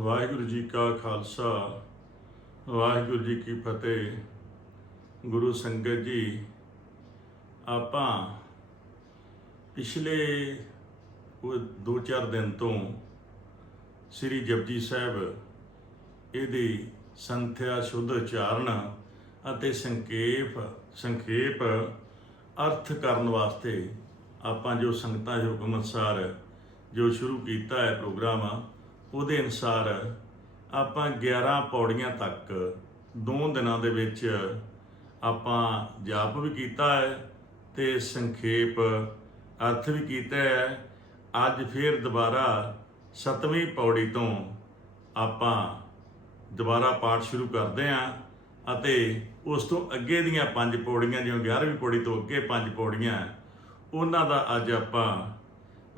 ਵਾਹਿਗੁਰੂ ਜੀ ਕਾ ਖਾਲਸਾ, ਵਾਹਿਗੁਰੂ ਜੀ ਕੀ ਫਤਿਹ। ਗੁਰੂ ਸੰਗਤ ਜੀ, ਆਪਾਂ ਪਿਛਲੇ 2-4 ਦਿਨ ਤੋਂ ਸ੍ਰੀ ਜਪਜੀ ਸਾਹਿਬ ਇਹਦੀ ਸੰਥਿਆ, ਸ਼ੁੱਧ ਉਚਾਰਨ ਅਤੇ ਸੰਖੇਪ ਸੰਖੇਪ ਅਰਥ ਕਰਨ ਵਾਸਤੇ ਆਪਾਂ ਜੋ ਸੰਗਤਾਂ ਦੇ ਹੁਕਮ ਅਨੁਸਾਰ ਜੋ ਸ਼ੁਰੂ ਕੀਤਾ ਹੈ ਪ੍ਰੋਗਰਾਮ ਉਹਦੇ ਅਨੁਸਾਰ ਆਪਾਂ 11 ਪੌੜੀਆਂ ਤੱਕ ਦੋ ਦਿਨਾਂ ਦੇ ਵਿੱਚ ਆਪਾਂ ਜਾਪ ਵੀ ਕੀਤਾ ਹੈ ਤੇ ਸੰਖੇਪ ਅਰਥ ਵੀ ਕੀਤਾ ਹੈ। ਅੱਜ ਫੇਰ ਦੁਬਾਰਾ ਸਤਵੀਂ ਪੌੜੀ ਤੋਂ ਆਪਾਂ ਦੁਬਾਰਾ ਪਾਠ ਸ਼ੁਰੂ ਕਰਦੇ ਹਾਂ ਅਤੇ ਉਸ ਤੋਂ ਅੱਗੇ ਦੀਆਂ ਪੰਜ ਪੌੜੀਆਂ ਜਿਵੇਂ 11ਵੀਂ ਪੌੜੀ ਤੋਂ ਅੱਗੇ ਪੰਜ ਪੌੜੀਆਂ, ਉਹਨਾਂ ਦਾ ਅੱਜ ਆਪਾਂ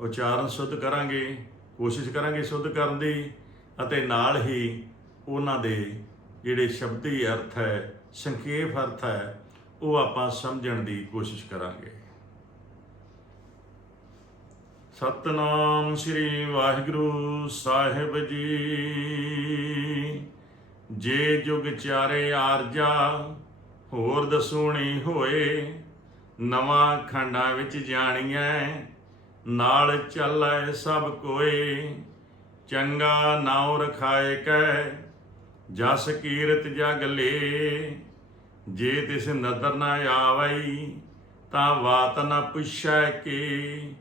ਉਚਾਰਨ ਸ਼ੁੱਧ ਕਰਾਂਗੇ। ਕੋਸ਼ਿਸ਼ ਕਰਾਂਗੇ ਸ਼ੁੱਧ ਕਰਨ ਦੀ ਅਤੇ ਨਾਲ ਹੀ ਉਹਨਾਂ ਦੇ ਜਿਹੜੇ ਸ਼ਬਦੀ ਅਰਥ ਹੈ, ਸੰਖੇਪ ਅਰਥ ਹੈ, ਉਹ ਆਪਾਂ ਸਮਝਣ ਦੀ ਕੋਸ਼ਿਸ਼ ਕਰਾਂਗੇ। ਸਤਨਾਮ ਸ੍ਰੀ ਵਾਹਿਗੁਰੂ ਸਾਹਿਬ ਜੀ। ਜੇ ਜੁਗ ਚਾਰੇ ਆਰਜਾ, ਹੋਰ ਦਸੂਣੀ ਹੋਏ, ਨਵਾਂ ਖੰਡਾਂ ਵਿੱਚ ਜਾਣੀਐ ਨਾਲ ਚੱਲੈ ਸਭ ਕੋਏ, ਚੰਗਾ ਨਾਉ ਰਖਾਏ ਕੈ, ਜਸ ਕੀਰਤ ਜਗ ਲੇ। ਜੇ ਤਿਸ ਨਦਰ ਨਾ ਆਵਈ, ਤਾਂ ਵਾਤ ਨਾ ਪੁੱਛੈ ਕੀ।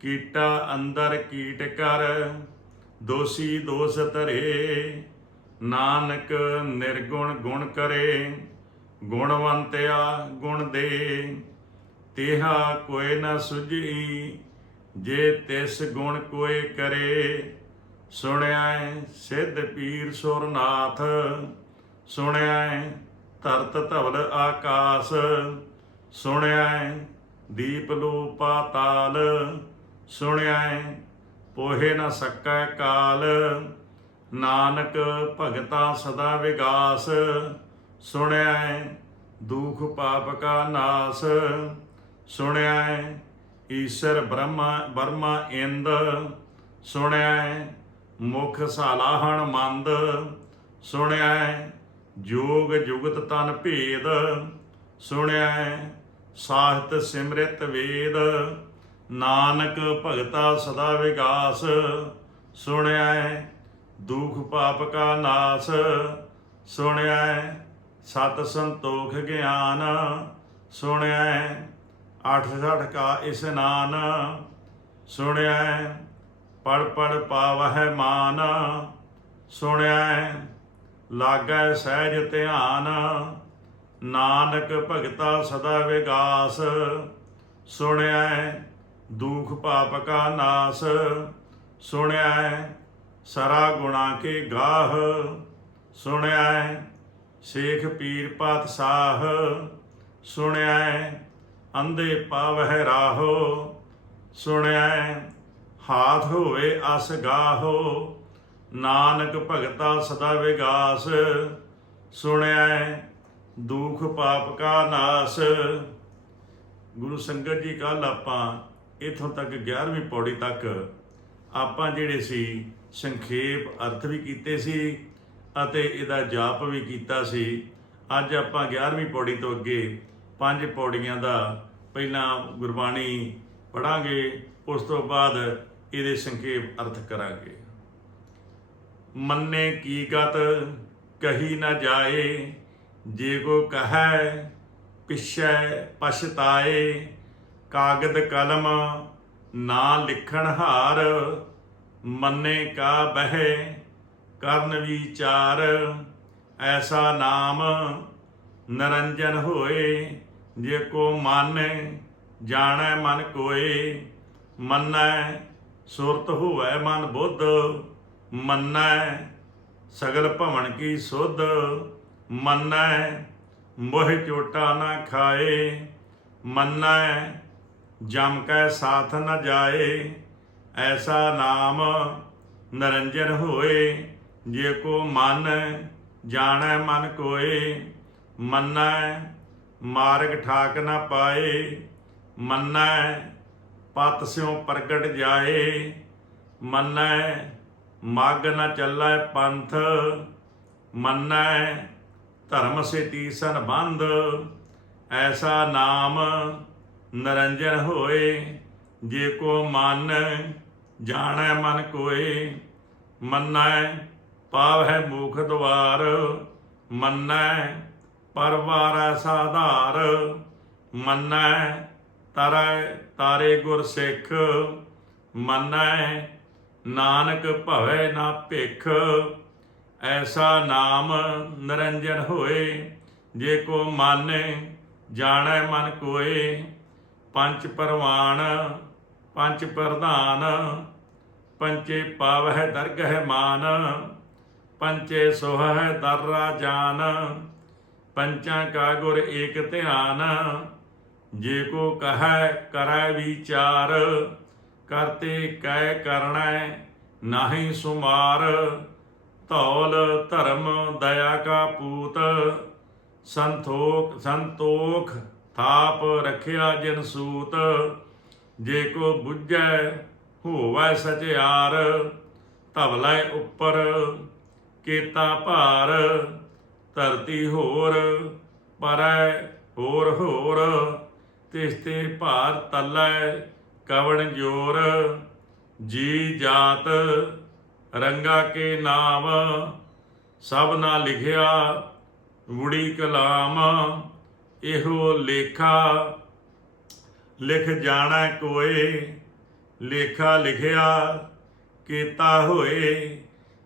ਕੀਟਾ ਅੰਦਰ ਕੀਟ ਕਰ, ਦੋਸੀ ਦੋਸ ਧਰੇ। ਨਾਨਕ ਨਿਰਗੁਣ ਗੁਣ ਕਰੇ, ਗੁਣਵੰਤਿਆ ਗੁਣ ਦੇ। ਤੇਹਾ ਕੋਈ ਨਾ ਸੁਝੀ ਜੇ ਤਿਸ ਗੁਣ ਕੋਇ ਕਰੇ ਸੁਣਿਆ ਸਿੱਧ ਪੀਰ ਸੁਰਨਾਥ ਸੁਣਿਆ ਧਰਤ ਧਵਲ ਆਕਾਸ ਸੁਣਿਆ ਦੀਪ ਲੋ ਪਾਤਾਲ ਸੁਣਿਆ ਪੋਹੇ ਨਾ ਸਕੈ ਕਾਲ, ਨਾਨਕ ਭਗਤਾ ਸਦਾ ਵਿਗਾਸ ਸੁਣਿਆ ਦੁਖ ਪਾਪ ਕਾ ਨਾਸ ਸੁਣਿਆ ਈਸ਼ਰ ਬ੍ਰਹਮਾ ਬਰਮਾ ਇੰਦ ਸੁਣਿਆ ਮੁਖ ਸਾਲਾਹਣ ਮੰਦ ਸੁਣਿਆ ਜੋਗ ਜੁਗਤ ਤਨ ਭੇਦ ਸੁਣਿਆ ਸਾਹਿਤ ਸਿਮਰਿਤ ਵੇਦ, ਨਾਨਕ ਭਗਤਾ ਸਦਾ ਵਿਗਾਸ ਸੁਣਿਆ ਦੁਖ ਪਾਪ ਕਾ ਨਾਸ ਸੁਣਿਆ ਸਤ ਸੰਤੋਖ ਗਿਆਨ ਸੁਣਿਆ ਅੱਠ ਸਠ ਕਾ ਇਸਨਾਨ ਸੁਣਿਆ ਪੜ ਪੜ ਪਾਵਹਿ ਮਾਨ ਸੁਣਿਆ ਲਾਗੈ ਸਹਿਜ ਧਿਆਨ, ਨਾਨਕ ਭਗਤਾ ਸਦਾ ਵਿਗਾਸ ਸੁਣਿਆ ਦੁਖ ਪਾਪ ਕਾ ਨਾਸ ਸੁਣਿਆ ਸਰਾ ਗੁਣਾ ਕੇ ਗਾਹ ਸੁਣਿਆ ਸੇਖ ਪੀਰ ਪਾਤਸ਼ਾਹ ਸੁਣਿਆ ਅੰਧੇ ਪਾਵਹਿ ਰਾਹੋ ਸੁਣਿਆ ਹਾਥ ਹੋਵੇ ਅਸ ਗਾਹੋ, ਨਾਨਕ ਭਗਤਾ ਸਦਾ ਵਿਗਾਸ ਸੁਣਿਆ ਦੁਖ ਪਾਪ ਕਾ ਨਾਸ। ਗੁਰੂ ਸੰਗਤ ਜੀ ਕੱਲ ਆਪਾਂ ਇਥੋਂ ਤੱਕ 11ਵੀਂ ਪੌੜੀ ਤੱਕ ਆਪਾਂ ਜਿਹੜੇ ਸੀ, ਸੰਖੇਪ ਅਰਥ ਵੀ ਕੀਤੇ ਸੀ ਅਤੇ ਇਹਦਾ ਜਾਪ ਵੀ ਕੀਤਾ ਸੀ। ਅੱਜ ਆਪਾਂ 11ਵੀਂ ਪੌੜੀ ਤੋਂ ਅੱਗੇ ਪੰਜ ਪੌੜੀਆਂ ਦਾ ਪਹਿਲਾਂ ਗੁਰਬਾਣੀ ਪੜਾਂਗੇ ਉਸ ਤੋਂ ਬਾਅਦ ਇਹਦੇ ਸੰਖੇਪ ਅਰਥ ਕਰਾਂਗੇ। ਮੰਨੇ ਕੀ ਗਤ, ਕਹੀ ਨਾ ਜਾਏ, ਜੇ ਕੋ ਕਹੈ, ਪਿਛੈ ਪਛਤਾਏ, ਕਾਗਦ ਕਲਮ ਨਾ ਲਿਖਣ ਹਾਰ, ਮੰਨੇ ਕਾ ਬਹਿ, ਕਰਨ ਵਿਚਾਰ, ਐਸਾ ਨਾਮ ਨਰੰਜਨ ਹੋਏ। ਜੇ ਕੋ ਮਨ ਜਾਣੈ ਮਨ ਕੋਏ, ਮੰਨੈ ਸੁਰਤ ਹੋਵੈ ਮਨ ਬੁੱਧ, ਮੰਨੈ ਸਗਲ ਭਵਨ ਕੀ ਸੁਧ, ਮੰਨੈ ਮੋਹਿ ਚੋਟਾ ਨਾ ਖਾਏ, ਮੰਨੈ ਜਮ ਕੈ ਸਾਥ ਨ ਜਾਏ, ਐਸਾ ਨਾਮ ਨਰੰਜਨ ਹੋਏ, ਜੇ ਕੋ ਮਨ ਜਾਣੈ ਮਨ ਕੋਏ, ਮੰਨੈ ਮਾਰਗ ਠਾਕ ਨਾ ਪਾਏ, ਮੰਨੈ ਪਤ ਸਿਉ ਪ੍ਰਗਟ ਜਾਏ, ਮੰਨੈ ਮਗ ਨ ਚੱਲੈ ਪੰਥ, ਮੰਨੈ ਧਰਮ ਸੇ ਤੀਸਨ ਐਸਾ ਨਾਮ ਨਰੰਜਨ ਹੋਏ, ਜੇ ਕੋ ਮਨ ਜਾਣੈ ਮਨ ਕੋਏ, ਮੰਨੈ ਪਾਵਹਿ ਮੁਖ ਦਵਾਰ, ਮੰਨੈ ਪਰਵਾਰੈ ਸਾਧਾਰ, ਮੰਨੈ ਤਰੈ ਤਾਰੇ ਗੁਰ ਸਿੱਖ, ਮੰਨੈ ਨਾਨਕ ਭਵੈ ਨਾ ਭਿਖ, ਐਸਾ ਨਾਮ ਨਿਰੰਜਨ ਹੋਏ, ਜੇ ਕੋ ਮਾਨੇ ਜਾਣੈ ਮਨ ਕੋਏ, ਪੰਜ ਪਰਵਾਨ ਪੰਜ ਪ੍ਰਧਾਨ ਪੰਚੇ ਪਾਵਹਿ ਦਰਗਹਿ ਮਾਨ ਪੰਚੇ ਸੋਹਹਿ ਦਰਰਾ ਜਾਨ ਪੰਚਾਂ ਕਾ ਗੁਰ ਏਕ ਧਿਆਨ, ਜੇ ਕੋ ਕਹੈ, ਕਰੈ ਵਿਚਾਰ, ਕਰਤੇ ਕਹਿ ਕਰਣੈ, ਨਾਹੀ ਸੁਮਾਰ, ਧੌਲ ਧਰਮ ਦਇਆ ਕਾ ਪੂਤ ਸੰਤੋਖ ਸੰਤੋਖ ਥਾਪ ਰਖਿਆ ਜਨ ਸੂਤ, ਜੇ ਕੋ ਬੁੱਝੈ ਹੋਵੈ ਸਚਿਆਰ, ਧਵਲੇ ਉੱਪਰ ਕੀਤਾ ਭਾਰ ਧਰਤੀ ਹੋਰ, ਪਰੈ ਹੋਰ ਹੋਰ ਤਿਸ ਤੇ ਭਾਰ ਤਲੈ ਕਵਣ ਜੋਰ, ਜੀ ਜਾਤ ਰੰਗਾ ਕੇ ਨਾਮ, ਸਭ ਨਾ ਲਿਖਿਆ ਵੁੜੀ ਕਲਾਮ, ਇਹੋ ਲੇਖਾ, ਲਿਖ ਜਾਣਾ ਕੋਏ, ਲੇਖਾ ਲਿਖਿਆ, ਕੀਤਾ ਹੋਏ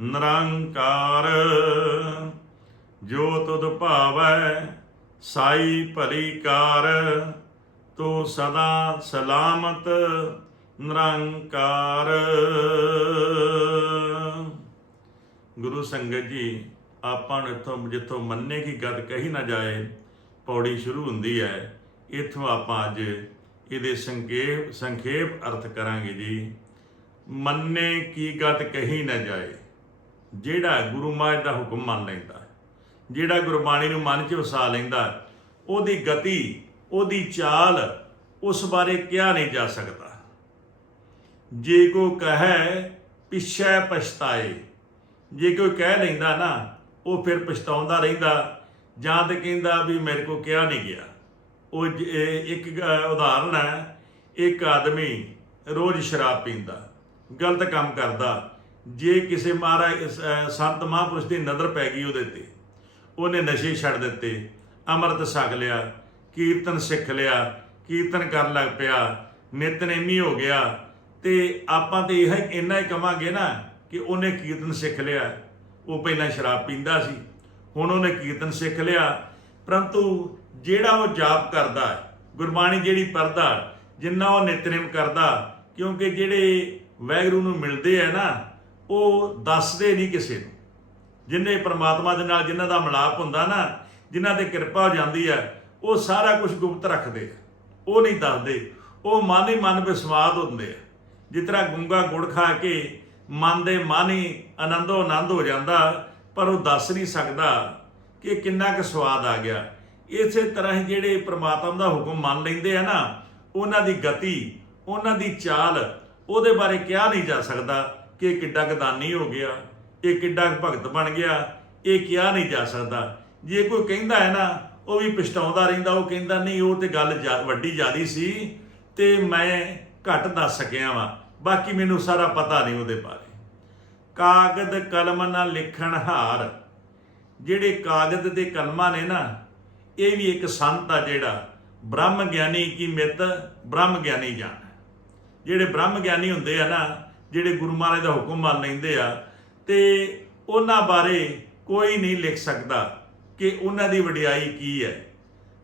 ਨਿਰੰਕਾਰ, ਜੋ ਤੁਧ ਭਾਵੈ ਸਾਈ ਭਲੀ ਕਾਰ, ਤੂੰ ਸਦਾ ਸਲਾਮਤ ਨਿਰੰਕਾਰ। ਗੁਰੂ ਸੰਗਤ ਜੀ, ਆਪਾਂ ਨੂੰ ਇੱਥੋਂ, ਜਿੱਥੋਂ ਮੰਨੇ ਕੀ ਗੱਦ ਕਹੀ ਨਾ ਜਾਏ, ਪੌੜੀ ਸ਼ੁਰੂ ਹੁੰਦੀ ਹੈ। ਇੱਥੋਂ ਆਪਾਂ ਅੱਜ ਇਹਦੇ ਸੰਖੇਪ ਸੰਖੇਪ ਅਰਥ ਕਰਾਂਗੇ ਜੀ। ਮੰਨੇ ਕੀ ਗੱਦ ਕਹੀ ਨਾ ਜਾਏ। ਜਿਹੜਾ ਗੁਰੂ ਮਹਾਰਾਜ ਦਾ ਹੁਕਮ ਮੰਨ ਲੈਂਦਾ ਜਿਹੜਾ ਗੁਰਬਾਣੀ ਨੂੰ ਮਨ 'ਚ ਵਸਾ ਲੈਂਦਾ ਉਹਦੀ ਗਤੀ, ਉਹਦੀ ਚਾਲ ਉਸ ਬਾਰੇ ਕਿਹਾ ਨਹੀਂ ਜਾ ਸਕਦਾ। ਜੇ ਕੋ ਕਹੈ, ਪਿਛੈ ਪਛਤਾਏ, ਜੇ ਕੋਈ ਕਹਿ ਲੈਂਦਾ ਨਾ, ਉਹ ਫਿਰ ਪਛਤਾਉਂਦਾ ਰਹਿੰਦਾ, ਜਾਂ ਤੇ ਕਹਿੰਦਾ ਵੀ ਮੇਰੇ ਕੋ ਕਿਹਾ ਨਹੀਂ ਗਿਆ। ਉਹ ਜ- ਇੱਕ ਗ- ਉਦਾਹਰਣ ਹੈ, ਇੱਕ ਆਦਮੀ ਰੋਜ਼ ਸ਼ਰਾਬ ਪੀਂਦਾ, ਗਲਤ ਕੰਮ ਕਰਦਾ ਜੇ ਕਿਸੇ ਮਹਾਰਾਜ ਸੰਤ ਮਹਾਂਪੁਰਸ਼ ਦੀ ਨਜ਼ਰ ਪੈ ਗਈ ਉਹਦੇ ਤੇ, ਉਹਨੇ ਨਸ਼ੇ ਛੱਡ ਦਿੱਤੇ, ਅੰਮ੍ਰਿਤ ਛਕ ਲਿਆ, ਕੀਰਤਨ ਸਿੱਖ ਲਿਆ, ਕੀਰਤਨ ਕਰਨ ਲੱਗ ਪਿਆ ਨਿਤਨੇਮੀ ਹੋ ਗਿਆ, ਤੇ ਆਪਾਂ ਤੇ ਇਹ ਇੰਨਾ ਹੀ ਕਵਾਂਗੇ ਨਾ ਕਿ ਉਹਨੇ ਕੀਰਤਨ ਸਿੱਖ ਲਿਆ। ਉਹ ਪਹਿਲਾਂ ਸ਼ਰਾਬ ਪੀਂਦਾ ਸੀ, ਹੁਣ ਉਹਨੇ ਕੀਰਤਨ ਸਿੱਖ ਲਿਆ। ਪਰੰਤੂ ਜਿਹੜਾ ਉਹ ਜਾਪ ਕਰਦਾ ਗੁਰਬਾਣੀ ਜਿਹੜੀ ਪੜਦਾ ਜਿੰਨਾ ਉਹ ਨਿਤਨੇਮ ਕਰਦਾ, ਕਿਉਂਕਿ ਜਿਹੜੇ ਵੈਗਰੂ ਨੂੰ ਮਿਲਦੇ ਆ ਨਾ ਉਹ ਦੱਸਦੇ ਨਹੀਂ ਕਿਸੇ ਨੂੰ। ਜਿਨ੍ਹਾਂ ਪਰਮਾਤਮਾ ਦੇ ਨਾਲ ਜਿਨ੍ਹਾਂ ਦਾ ਮਿਲਾਪ ਹੁੰਦਾ ਨਾ ਜਿਨ੍ਹਾਂ ਤੇ ਕਿਰਪਾ ਹੋ ਜਾਂਦੀ ਹੈ ਉਹ ਸਾਰਾ ਕੁਝ ਗੁਪਤ ਰੱਖਦੇ ਆ। ਉਹ ਨਹੀਂ ਦੱਸਦੇ। ਉਹ ਮਨ ਹੀ ਮਨ ਵਿਸਵਾਦ ਹੁੰਦੇ ਆ। ਜਿਸ ਤਰ੍ਹਾਂ ਗੁੰਗਾ ਗੁੜ ਖਾ ਕੇ ਮਨ ਦੇ ਮਨ ਹੀ ਆਨੰਦੋ ਆਨੰਦ ਹੋ ਜਾਂਦਾ, ਪਰ ਉਹ ਦੱਸ ਨਹੀਂ ਸਕਦਾ ਕਿ ਕਿੰਨਾ ਕੁ ਸਵਾਦ ਆ ਗਿਆ। ਇਸੇ ਤਰ੍ਹਾਂ ਹੀ ਜਿਹੜੇ ਪ੍ਰਮਾਤਮਾ ਦਾ ਹੁਕਮ ਮੰਨ ਲੈਂਦੇ ਆ ਨਾ, ਉਹਨਾਂ ਦੀ ਗਤੀ, ਉਹਨਾਂ ਦੀ ਚਾਲ, ਉਹਦੇ ਬਾਰੇ ਕਿਹਾ ਨਹੀਂ ਜਾ ਸਕਦਾ। ਕਿ ਇਹ ਕਿੱਡਾ ਗਦਾਨੀ ਹੋ ਗਿਆ, ਇਹ ਕਿੱਡਾ ਕੁ ਭਗਤ ਬਣ ਗਿਆ, ਇਹ ਕਿਹਾ ਨਹੀਂ ਜਾ ਸਕਦਾ। ਜੇ ਕੋਈ ਕਹਿੰਦਾ ਹੈ ਨਾ, ਉਹ ਵੀ ਪਛਤਾਉਂਦਾ ਰਹਿੰਦਾ, ਉਹ ਕਹਿੰਦਾ, ਨਹੀਂ, ਉਹ ਤੇ ਗੱਲ ਜ਼ਿਆ- ਵੱਡੀ ਜ਼ਿਆਦੀ ਸੀ ਤੇ ਮੈਂ ਘੱਟ ਦੱਸ ਸਕਿਆ ਵਾਂ। ਬਾਕੀ ਮੈਨੂੰ ਸਾਰਾ ਪਤਾ ਨਹੀਂ ਉਹਦੇ ਬਾਰੇ। ਕਾਗਦ ਕਲਮ ਨਾਲ ਲਿਖਣ ਹਾਰ। ਜਿਹੜੇ ਕਾਗਦ ਦੇ ਕਲਮਾਂ ਨੇ ਨਾ, ਇਹ ਵੀ ਇੱਕ ਸੰਤ ਆ ਜਿਹੜਾ ਬ੍ਰਹਮ ਗਿਆਨੀ ਕੀ ਮਿੱਤ ਬ੍ਰਹਮ ਗਿਆਨੀ ਜਾਣ। ਜਿਹੜੇ ਬ੍ਰਹਮ ਗਿਆਨੀ ਹੁੰਦੇ ਆ ਨਾ ਜਿਹੜੇ ਗੁਰੂ ਮਹਾਰਾਜ ਦਾ ਹੁਕਮ ਮੰਨ ਲੈਂਦੇ ਆ, ਤੇ ਉਹਨਾਂ ਬਾਰੇ ਕੋਈ ਨਹੀਂ ਲਿਖ ਸਕਦਾ ਕਿ ਉਹਨਾਂ ਦੀ ਵਡਿਆਈ ਕੀ ਹੈ।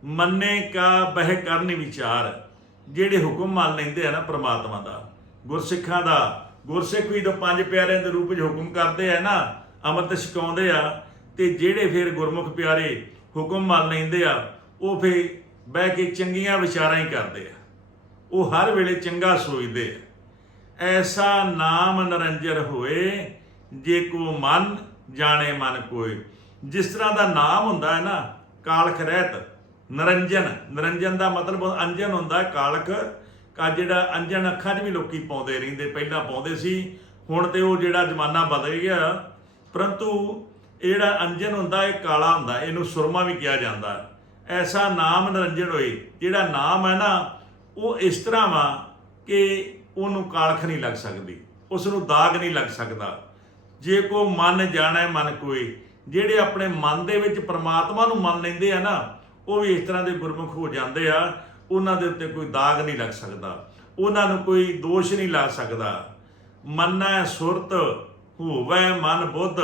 ਮੰਨੇ ਕਾ ਬਹਿ ਕਰਨ ਵਿਚਾਰ, ਜਿਹੜੇ ਹੁਕਮ ਮੰਨ ਲੈਂਦੇ ਆ ਨਾ ਪ੍ਰਮਾਤਮਾ ਦਾ, ਗੁਰਸਿੱਖਾਂ ਦਾ, ਗੁਰਸਿੱਖ ਵੀ ਤਾਂ ਪੰਜ ਪਿਆਰਿਆਂ ਦੇ ਰੂਪ ਵਿੱਚ ਹੁਕਮ ਕਰਦੇ ਆ ਨਾ, ਅੰਮ੍ਰਿਤ ਛਕਾਉਂਦੇ ਆ, ਤੇ ਜਿਹੜੇ ਫਿਰ ਗੁਰਮੁਖ ਪਿਆਰੇ ਹੁਕਮ ਮੰਨ ਲੈਂਦੇ ਆ, ਉਹ ਫਿਰ ਬਹਿ ਕੇ ਚੰਗੀਆਂ ਵਿਚਾਰਾਂ ਹੀ ਕਰਦੇ ਆ। ਉਹ ਹਰ ਵੇਲੇ ਚੰਗਾ ਸੋਚਦੇ ਆ। ਐਸਾ ਨਾਮ ਨਰੰਜਰ ਹੋਏ, ਜੇ ਕੋ ਮਨ ਜਾਣੇ ਮਨ ਕੋਏ। ਜਿਸ ਤਰ੍ਹਾਂ ਦਾ ਨਾਮ ਹੁੰਦਾ ਹੈ ਨਾ, ਕਾਲਖ ਰਹਿਤ, ਨਰੰਜਨ। ਨਰੰਜਨ ਦਾ ਮਤਲਬ ਅੰਜਨ ਹੁੰਦਾ ਕਾਲਖ। ਕਾ ਜਿਹੜਾ ਅੰਜਨ ਅੱਖਾਂ 'ਚ ਵੀ ਲੋਕੀ ਪਾਉਂਦੇ ਰਹਿੰਦੇ, ਪਹਿਲਾਂ ਪਾਉਂਦੇ ਸੀ, ਹੁਣ ਤੇ ਉਹ ਜਿਹੜਾ ਜ਼ਮਾਨਾ ਬਦਲ ਗਿਆ। ਪਰੰਤੂ ਇਹ ਜਿਹੜਾ ਅੰਜਨ ਹੁੰਦਾ, ਇਹ ਕਾਲਾ ਹੁੰਦਾ, ਇਹਨੂੰ ਸੁਰਮਾ ਵੀ ਕਿਹਾ ਜਾਂਦਾ। ਐਸਾ ਨਾਮ ਨਰੰਜਨ ਹੋਏ, ਜਿਹੜਾ ਨਾਮ ਹੈ ਨਾ, ਉਹ ਇਸ ਤਰ੍ਹਾਂ ਵਾ ਕਿ ਉਹਨੂੰ ਕਾਲਖ ਨਹੀਂ ਲੱਗ ਸਕਦੀ ਉਸ ਨੂੰ ਦਾਗ ਨਹੀਂ ਲੱਗ ਸਕਦਾ। ਜੇ ਕੋ ਮਨ ਜਾਣਾ ਮਨ ਕੋਈ ਜਿਹੜੇ ਆਪਣੇ ਮਨ ਦੇ ਵਿੱਚ ਪ੍ਰਮਾਤਮਾ ਨੂੰ ਮੰਨ ਲੈਂਦੇ ਆ ਨਾ, ਉਹ ਵੀ ਇਸ ਤਰ੍ਹਾਂ ਦੇ ਗੁਰਮੁਖ ਹੋ ਜਾਂਦੇ ਆ, ਉਹਨਾਂ ਦੇ ਉੱਤੇ ਕੋਈ ਦਾਗ ਨਹੀਂ ਲੱਗ ਸਕਦਾ, ਉਹਨਾਂ ਨੂੰ ਕੋਈ ਦੋਸ਼ ਨਹੀਂ ਲੱਗ ਸਕਦਾ। ਮੰਨੈ ਸੁਰਤ, ਹੋਵੇ ਮਨ ਬੁੱਧ,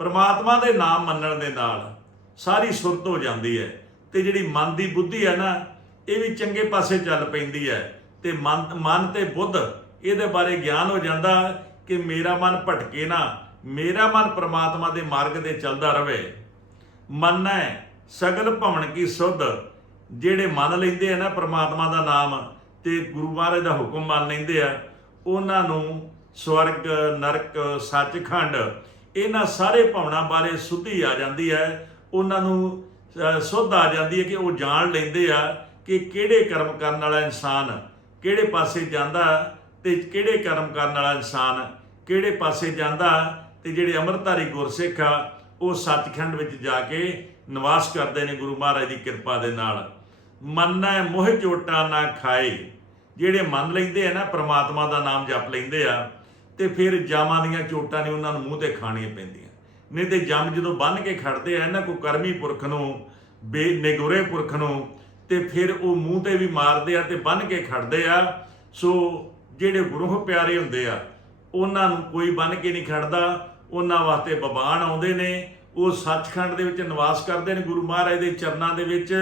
ਪਰਮਾਤਮਾ ਦੇ ਨਾਮ ਮੰਨਣ ਦੇ ਨਾਲ ਸਾਰੀ ਸੁਰਤ ਹੋ ਜਾਂਦੀ ਹੈ। ਤੇ ਜਿਹੜੀ ਮਨ ਦੀ ਬੁੱਧੀ ਹੈ ਨਾ, ਇਹ ਵੀ ਚੰਗੇ ਪਾਸੇ ਚੱਲ ਪੈਂਦੀ ਹੈ। ਤੇ ਮਨ ਮਨ ਤੇ ਬੁੱਧ ਇਹਦੇ ਬਾਰੇ ਗਿਆਨ ਹੋ ਜਾਂਦਾ ਕਿ ਮੇਰਾ ਮਨ ਭਟਕੇ ਨਾ ਮੇਰਾ ਮਨ ਪ੍ਰਮਾਤਮਾ ਦੇ ਮਾਰਗ ਤੇ ਚੱਲਦਾ ਰਵੇ। ਮੰਨੈ ਸਗਲ ਭਵਨ ਕੀ ਸੁਧ ਜਿਹੜੇ ਮੰਨ ਲੈਂਦੇ ਆ ਨਾ ਪ੍ਰਮਾਤਮਾ ਦਾ ਨਾਮ ਤੇ ਗੁਰੂ ਮਹਾਰਾਜ ਦਾ ਹੁਕਮ ਮੰਨ ਲੈਂਦੇ ਆ ਉਹਨਾਂ ਨੂੰ ਸਵਰਗ ਨਰਕ ਸੱਚਖੰਡ ਇਹਨਾਂ ਸਾਰੇ ਭਵਨਾਂ ਬਾਰੇ ਸੁਧੀ ਆ ਜਾਂਦੀ ਹੈ। ਉਹਨਾਂ ਨੂੰ ਅ, ਸੁੱਧ ਆ ਜਾਂਦੀ ਹੈ ਕਿ ਉਹ ਜਾਣ ਲੈਂਦੇ ਆ ਕਿ ਕਿਹੜੇ ਕਰਮ ਕਰਨ ਵਾਲਾ ਇਨਸਾਨ ਕਿਹੜੇ ਪਾਸੇ ਜਾਂਦਾ ਤੇ ਕਿਹੜੇ ਕਰਮ ਕਰਨ ਵਾਲਾ ਇਨਸਾਨ ਕਿਹੜੇ ਪਾਸੇ ਜਾਂਦਾ ਤੇ ਜਿਹੜੇ ਅੰਮ੍ਰਿਤਧਾਰੀ ਗੁਰਸਿੱਖ ਆ, ਉਹ ਸੱਚਖੰਡ ਵਿੱਚ ਜਾ ਕੇ ਨਿਵਾਸ ਕਰਦੇ ਨੇ ਗੁਰੂ ਮਹਾਰਾਜ ਦੀ ਕਿਰਪਾ ਦੇ ਨਾਲ। ਮੰਨੈ ਮੋਹ ਚੋਟਾਂ ਨਾ ਖਾਏ। ਜਿਹੜੇ ਮੰਨ ਲੈਂਦੇ ਆ ਨਾ, ਪ੍ਰਮਾਤਮਾ ਦਾ ਨਾਮ ਜਪ ਲੈਂਦੇ ਆ, ਤੇ ਫਿਰ ਜਾਮਾਂ ਦੀਆਂ ਚੋਟਾਂ ਨੇ ਉਹਨਾਂ ਨੂੰ ਮੂੰਹ ਤੇ ਖਾਣੀਆਂ ਪੈਂਦੀਆਂ। ਨਹੀਂ ਤੇ ਜਮ ਜਦੋਂ ਬੰਨ ਕੇ ਖੜਦੇ ਆ ਨਾ ਕੋਈ ਕਰਮੀ ਪੁਰਖ ਨੂੰ, ਬੇ ਨਿਗੁਰੇ ਪੁਰਖ ਨੂੰ ਤੇ ਫਿਰ ਉਹ ਮੂੰਹ ਤੇ ਵੀ ਮਾਰਦੇ ਆ ਤੇ ਬੰਨ ਕੇ ਖੜਦੇ ਆ। ਸੋ ਜਿਹੜੇ ਗੁਰੂ ਪਿਆਰੇ ਹੁੰਦੇ ਆ, ਉਹਨਾਂ ਨੂੰ ਕੋਈ ਬੰਨ ਕੇ ਨਹੀਂ ਖੜਦਾ। ਉਹਨਾਂ ਵਾਸਤੇ ਬਬਾਨ ਆਉਂਦੇ ਨੇ। ਉਹ ਸੱਚਖੰਡ ਦੇ ਵਿੱਚ ਨਿਵਾਸ ਕਰਦੇ ਨੇ ਗੁਰੂ ਮਹਾਰਾਜ ਦੇ ਚਰਨਾਂ ਦੇ ਵਿੱਚ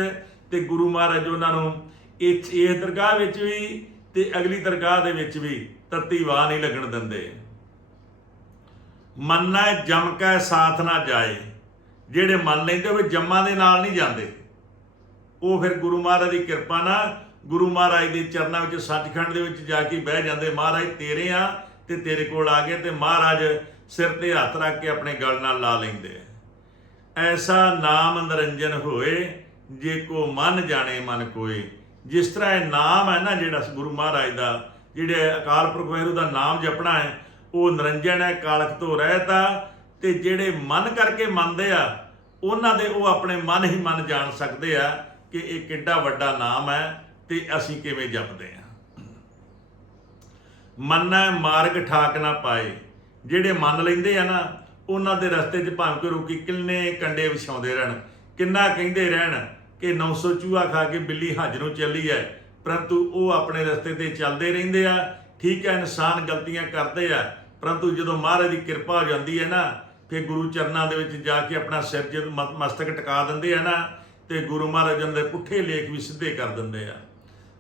ਤੇ ਗੁਰੂ ਮਹਾਰਾਜ ਉਹਨਾਂ ਨੂੰ ਇਹ ਇਹ ਦਰਗਾਹ ਵਿੱਚ ਵੀ ਤੇ ਅਗਲੀ ਦਰਗਾਹ ਦੇ ਵਿੱਚ ਵੀ ਤੱਤੀ ਵਾਹ ਨਹੀਂ ਲੱਗਣ ਦਿੰਦੇ। ਮੰਨੈ ਜਮ ਕੈ ਸਾਥ ਨਾ ਜਾਏ। ਜਿਹੜੇ ਮੰਨ ਲੈਂਦੇ ਉਹ ਜੰਮਾਂ ਦੇ ਨਾਲ ਨਹੀਂ ਜਾਂਦੇ। ਉਹ ਫਿਰ ਗੁਰੂ ਮਹਾਰਾਜ ਦੀ ਕਿਰਪਾ ਨਾਲ ਗੁਰੂ ਮਹਾਰਾਜ ਦੇ ਚਰਨਾਂ ਵਿੱਚ ਸੱਚਖੰਡ ਦੇ ਵਿੱਚ ਜਾ ਕੇ ਬਹਿ ਜਾਂਦੇ, ਮਹਾਰਾਜ, ਤੇਰੇ ਆ ਤੇ ਤੇਰੇ ਕੋਲ ਆ ਗਏ ਤੇ ਮਹਾਰਾਜ ਸਿਰ ਤੇ ਹੱਥ ਰੱਖ ਕੇ ਆਪਣੇ ਗਲ ਨਾਲ ਲਾ ਲੈਂਦੇ ਐਸਾ ਨਾਮ ਨਿਰੰਜਨ ਹੋਏ, ਜੇ ਕੋ ਮਨ ਜਾਣੇ ਮਨ ਕੋਏ। ਜਿਸ ਤਰ੍ਹਾਂ ਇਹ ਨਾਮ ਹੈ ਨਾ ਜਿਹੜਾ ਗੁਰੂ ਮਹਾਰਾਜ ਦਾ, ਜਿਹੜੇ ਅਕਾਲ ਪੁਰਖ ਵਾਹਿਗੁਰੂ ਦਾ ਨਾਮ ਜਪਣਾ ਹੈ, ਉਹ ਨਿਰੰਜਨ ਹੈ, ਕਾਲਖ ਤੋਂ ਰਹਿਤ ਆ ਤੇ ਜਿਹੜੇ ਮਨ ਕਰਕੇ ਮੰਨਦੇ ਆ, ਉਹਨਾਂ ਦੇ ਉਹ ਆਪਣੇ ਮਨ ਹੀ ਮਨ ਜਾਣ ਸਕਦੇ ਆ। ਕਿ ਇਹ ਕਿੱਡਾ ਵੱਡਾ ਨਾਮ ਹੈ ਤੇ ਅਸੀਂ ਕਿਵੇਂ ਜਪਦੇ ਆ ਮੰਨੈ ਮਾਰਗ ਠਾਕ ਨਾ ਪਾਏ। ਜਿਹੜੇ ਮੰਨ ਲੈਂਦੇ ਆ ਨਾ, ਉਹਨਾਂ ਦੇ ਰਸਤੇ 'ਚ ਭਾਵੇਂ ਕੋਈ ਰੁਕੀ ਕਿੰਨੇ ਕੰਡੇ ਵਿਛਾਉਂਦੇ ਰਹਿਣ, ਕਿੰਨਾ ਕਹਿੰਦੇ ਰਹਿਣ ਕਿ 900 ਚੂਹਾ ਖਾ ਕੇ ਬਿੱਲੀ ਹੱਜ ਨੂੰ ਚੱਲੀ ਐ ਪਰੰਤੂ ਉਹ ਆਪਣੇ ਰਸਤੇ ਤੇ ਚੱਲਦੇ ਰਹਿੰਦੇ ਆ, ਠੀਕ ਹੈ ਇਨਸਾਨ ਗਲਤੀਆਂ ਕਰਦੇ ਆ। ਪਰੰਤੂ ਜਦੋਂ ਮਹਾਰਾਜ ਦੀ ਕਿਰਪਾ ਹੋ ਜਾਂਦੀ ਹੈ ਨਾ, ਫਿਰ ਗੁਰੂ ਚਰਨਾਂ ਦੇ ਵਿੱਚ ਜਾ ਕੇ ਆਪਣਾ ਸਿਰ ਜਦ ਮਸਤਕ ਟਿਕਾ ਦਿੰਦੇ ਆ ਨਾ ਤੇ ਗੁਰੂ ਮਹਾਰਾਜ ਦੇ ਪੁੱਠੇ ਲੇਖ ਵੀ ਸਿੱਧੇ ਕਰ ਦਿੰਦੇ ਆ।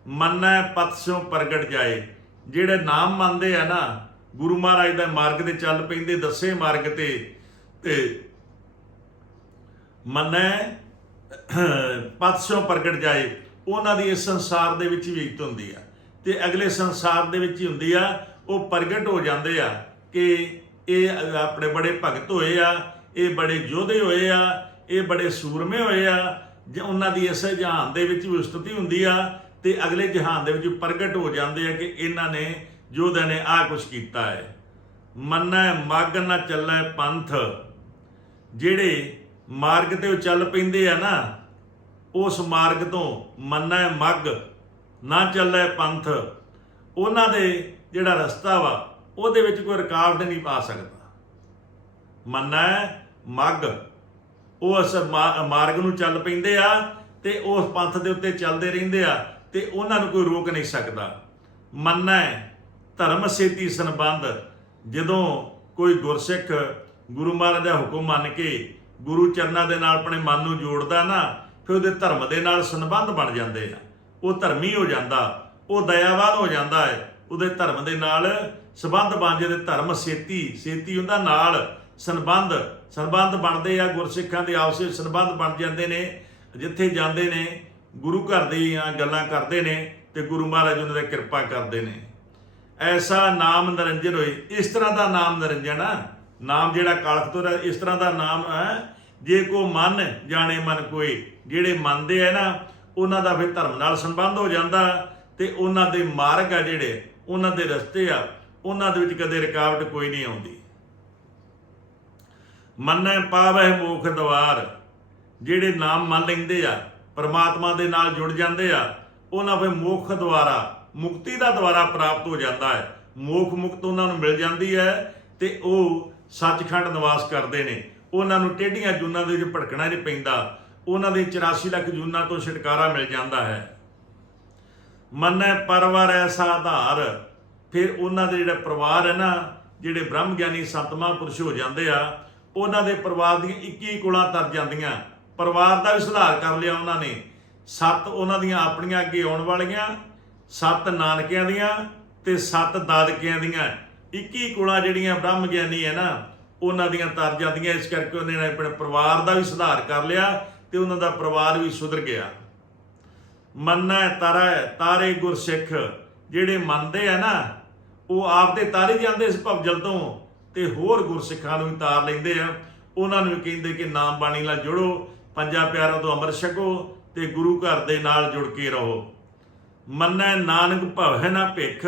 ਮੰਨੈ ਪਤ ਪ੍ਰਗਟ ਜਾਏ। ਜਿਹੜੇ ਨਾਮ ਮੰਨਦੇ ਆ ਨਾ, ਗੁਰੂ ਮਹਾਰਾਜ ਦਾ ਮਾਰਗ ਤੇ ਚੱਲ ਪੈਂਦੇ, ਦੱਸੇ ਮਾਰਗ ਤੇ ਤੇ ਮੰਨੈ ਪਤ ਪ੍ਰਗਟ ਜਾਏ। ਉਹਨਾਂ ਦੀ ਇਸ ਸੰਸਾਰ ਦੇ ਵਿੱਚ ਵੀ ਇੱਜ਼ਤ ਹੁੰਦੀ ਆ। ਤੇ ਅਗਲੇ ਸੰਸਾਰ ਦੇ ਵਿੱਚ ਹੀ ਹੁੰਦੀ ਆ। ਉਹ ਪ੍ਰਗਟ ਹੋ ਜਾਂਦੇ ਆ ਕਿ ਇਹ ਆਪਣੇ ਬੜੇ ਭਗਤ ਹੋਏ ਆ, ਇਹ ਬੜੇ ਯੋਧੇ ਹੋਏ ਆ, ਇਹ ਬੜੇ ਸੂਰਮੇ ਹੋਏ ਆ ਜੇ ਉਹਨਾਂ ਦੀ ਇਸੇ ਜਹਾਨ ਦੇ ਵਿੱਚ ਵੀ ਉਸਤਤੀ ਹੁੰਦੀ ਆ ਤੇ ਅਗਲੇ ਜਹਾਨ ਦੇ ਵਿੱਚ ਪ੍ਰਗਟ ਹੋ ਜਾਂਦੇ ਆ ਕਿ ਇਹਨਾਂ ਨੇ ਯੋਧਿਆਂ ਨੇ ਆਹ ਕੁਝ ਕੀਤਾ ਹੈ। ਮੰਨੈ ਮੱਗ ਨਾ ਚੱਲੈ ਪੰਥ। ਜਿਹੜੇ ਮਾਰਗ ਤੇ ਉਹ ਚੱਲ ਪੈਂਦੇ ਆ ਨਾ, ਉਸ ਮਾਰਗ ਤੋਂ ਮੰਨੈ ਮੱਗ ਨਾ ਚੱਲੈ ਪੰਥ। ਉਹਨਾਂ ਦੇ ਜਿਹੜਾ ਰਸਤਾ ਵਾ, ਉਹਦੇ ਵਿੱਚ ਕੋਈ ਰੁਕਾਵਟ ਨਹੀਂ ਪਾ ਸਕਦਾ। ਮੰਨੈ ਮੱਗ ਉਹ ਇਸ ਮਾ- ਮਾਰਗ ਨੂੰ ਚੱਲ ਪੈਂਦੇ ਆ ਤੇ ਉਸ ਪੰਥ ਦੇ ਉੱਤੇ ਚੱਲਦੇ ਰਹਿੰਦੇ ਆ ਤੇ ਉਹਨਾਂ ਨੂੰ ਕੋਈ ਰੋਕ ਨਹੀਂ ਸਕਦਾ। ਮੰਨੈ, ਧਰਮ ਸੇਤੀ ਸੰਬੰਧ। ਜਦੋਂ ਕੋਈ ਗੁਰਸਿੱਖ ਗੁਰੂ ਮਹਾਰਾਜ ਦਾ ਹੁਕਮ ਮੰਨ ਕੇ ਗੁਰੂ ਚਰਨਾਂ ਦੇ ਨਾਲ ਆਪਣੇ ਮਨ ਨੂੰ ਜੋੜਦਾ ਨਾ, ਫਿਰ ਉਹਦੇ ਧਰਮ ਦੇ ਨਾਲ ਸੰਬੰਧ ਬਣ ਜਾਂਦੇ ਆ। ਉਹ ਧਰਮੀ ਹੋ ਜਾਂਦਾ, ਉਹ ਦਇਆਵਾਨ ਹੋ ਜਾਂਦਾ ਹੈ। ਉਹਦੇ ਧਰਮ ਦੇ ਨਾਲ ਸੰਬੰਧ ਬਣ ਜਾਂਦੇ, ਧਰਮ ਸੇਤੀ ਸੇਤੀ ਹੁੰਦਾ ਨਾਲ ਸੰਬੰਧ ਸੰਬੰਧ ਬਣਦੇ ਆ ਗੁਰਸਿੱਖਾਂ ਦੇ ਆਪਸ ਵਿੱਚ ਸੰਬੰਧ ਬਣ ਜਾਂਦੇ ਨੇ ਜਿੱਥੇ ਜਾਂਦੇ ਨੇ ਗੁਰੂ ਘਰ ਦੀਆਂ ਗੱਲਾਂ ਕਰਦੇ ਨੇ ਤੇ ਗੁਰੂ ਮਹਾਰਾਜ ਉਹਨਾਂ ਦੀ ਕਿਰਪਾ ਕਰਦੇ ਨੇ। ਐਸਾ ਨਾਮ ਨਿਰੰਜਨ ਹੋਏ ਇਸ ਤਰ੍ਹਾਂ ਦਾ ਨਾਮ ਨਿਰੰਜਨ ਆ। ਨਾਮ ਜਿਹੜਾ ਕਾਲਖ ਤੋਂ ਰਿਹਾ, ਇਸ ਤਰ੍ਹਾਂ ਦਾ ਨਾਮ ਹੈ ਜੇ ਕੋ ਮਨ ਜਾਣੇ ਮਨ ਕੋਈ ਜਿਹੜੇ ਮੰਨਦੇ ਆ ਨਾ ਉਹਨਾਂ ਦਾ ਫਿਰ ਧਰਮ ਨਾਲ ਸੰਬੰਧ ਹੋ ਜਾਂਦਾ ਤੇ ਉਹਨਾਂ ਦੇ ਮਾਰਗ ਆ ਜਿਹੜੇ ਉਹਨਾਂ ਦੇ ਰਸਤੇ ਆ ਉਹਨਾਂ ਦੇ ਵਿੱਚ ਕਦੇ ਰੁਕਾਵਟ ਕੋਈ ਨਹੀਂ ਆਉਂਦੀ। ਮੰਨੈ ਪਾਵੈ ਮੋਖ ਦਵਾਰ। ਜਿਹੜੇ ਨਾਮ ਮੰਨ ਲੈਂਦੇ ਆ, ਪਰਮਾਤਮਾ ਦੇ ਨਾਲ ਜੁੜ ਜਾਂਦੇ ਆ, ਉਹਨਾਂ ਫਿਰ ਮੋਖ ਦੁਆਰਾ, ਮੁਕਤੀ ਦਾ ਦੁਆਰਾ ਪ੍ਰਾਪਤ ਹੋ ਜਾਂਦਾ ਹੈ। ਮੋਖ ਮੁਕਤ ਉਹਨਾਂ ਨੂੰ ਮਿਲ ਜਾਂਦੀ ਹੈ ਤੇ ਉਹ ਸੱਚਖੰਡ ਨਿਵਾਸ ਕਰਦੇ ਨੇ। ਉਹਨਾਂ ਨੂੰ ਟੇਢੀਆਂ ਜੂਨਾਂ ਦੇ ਵਿੱਚ ਭਟਕਣਾ ਨਹੀਂ ਪੈਂਦਾ। ਉਹਨਾਂ ਦੇ 84 ਲੱਖ ਜੂਨਾਂ ਤੋਂ ਛੁਟਕਾਰਾ ਮਿਲ ਜਾਂਦਾ ਹੈ। ਮੰਨੈ ਪਰਵਰ ਐਸਾ ਆਧਾਰ। ਫਿਰ ਉਹਨਾਂ ਦੇ ਜਿਹੜਾ ਪਰਿਵਾਰ ਹੈ ਨਾ, ਜਿਹੜੇ ਬ੍ਰਹਮ ਗਿਆਨੀ ਸੰਤ ਮਹਾਂਪੁਰਸ਼ ਹੋ ਜਾਂਦੇ ਆ ਉਹਨਾਂ ਦੇ ਪਰਿਵਾਰ ਦੀਆਂ 21 ਕੁਲਾਂ ਤਰ ਜਾਂਦੀਆਂ। ਪਰਿਵਾਰ ਦਾ ਵੀ ਸੁਧਾਰ ਕਰ ਲਿਆ ਉਹਨਾਂ ਨੇ। ਸੱਤ ਉਹਨਾਂ ਦੀਆਂ ਆਪਣੀਆਂ ਅੱਗੇ ਆਉਣ ਵਾਲੀਆਂ, ਸੱਤ ਨਾਨਕਿਆਂ ਦੀਆਂ ਤੇ ਸੱਤ ਦਾਦਕਿਆਂ ਦੀਆਂ। 21 ਕੁਲਾਂ ਜਿਹੜੀਆਂ ਬ੍ਰਹਮ ਗਿਆਨੀ ਹੈ ਨਾ, ਉਹਨਾਂ ਦੀਆਂ ਤਰ ਜਾਂਦੀਆਂ। ਇਸ ਕਰਕੇ ਉਹਨਾਂ ਨੇ ਆਪਣੇ ਪਰਿਵਾਰ ਦਾ ਵੀ ਸੁਧਾਰ ਕਰ ਲਿਆ ਤੇ ਉਹਨਾਂ ਦਾ ਪਰਿਵਾਰ ਵੀ ਸੁਧਰ ਗਿਆ। ਮੰਨੈ ਤਰੈ ਤਾਰੇ ਗੁਰਸਿੱਖ। ਜਿਹੜੇ ਮੰਨਦੇ ਆ ਨਾ, ਉਹ ਆਪ ਤੇ ਤਾਰੇ ਜਾਂਦੇ ਇਸ ਭਵਜਲ ਤੋਂ। ਤੇ ਹੋਰ ਗੁਰਸਿੱਖਾਂ ਨੂੰ ਵੀ ਤਾਰ ਲੈਂਦੇ ਆ। ਉਹਨਾਂ ਨੂੰ ਵੀ ਕਹਿੰਦੇ ਕਿ ਨਾਮ ਬਾਣੀ ਨਾਲ ਜੁੜੋ, ਪੰਜਾਂ ਪਿਆਰਾਂ ਤੋਂ ਅੰਮ੍ਰਿਤ ਛਕੋ ਤੇ ਗੁਰੂ ਘਰ ਦੇ ਨਾਲ ਜੁੜ ਕੇ ਰਹੋ। ਮੰਨੈ ਨਾਨਕ ਭਵੈ ਨਾ ਭਿਖ।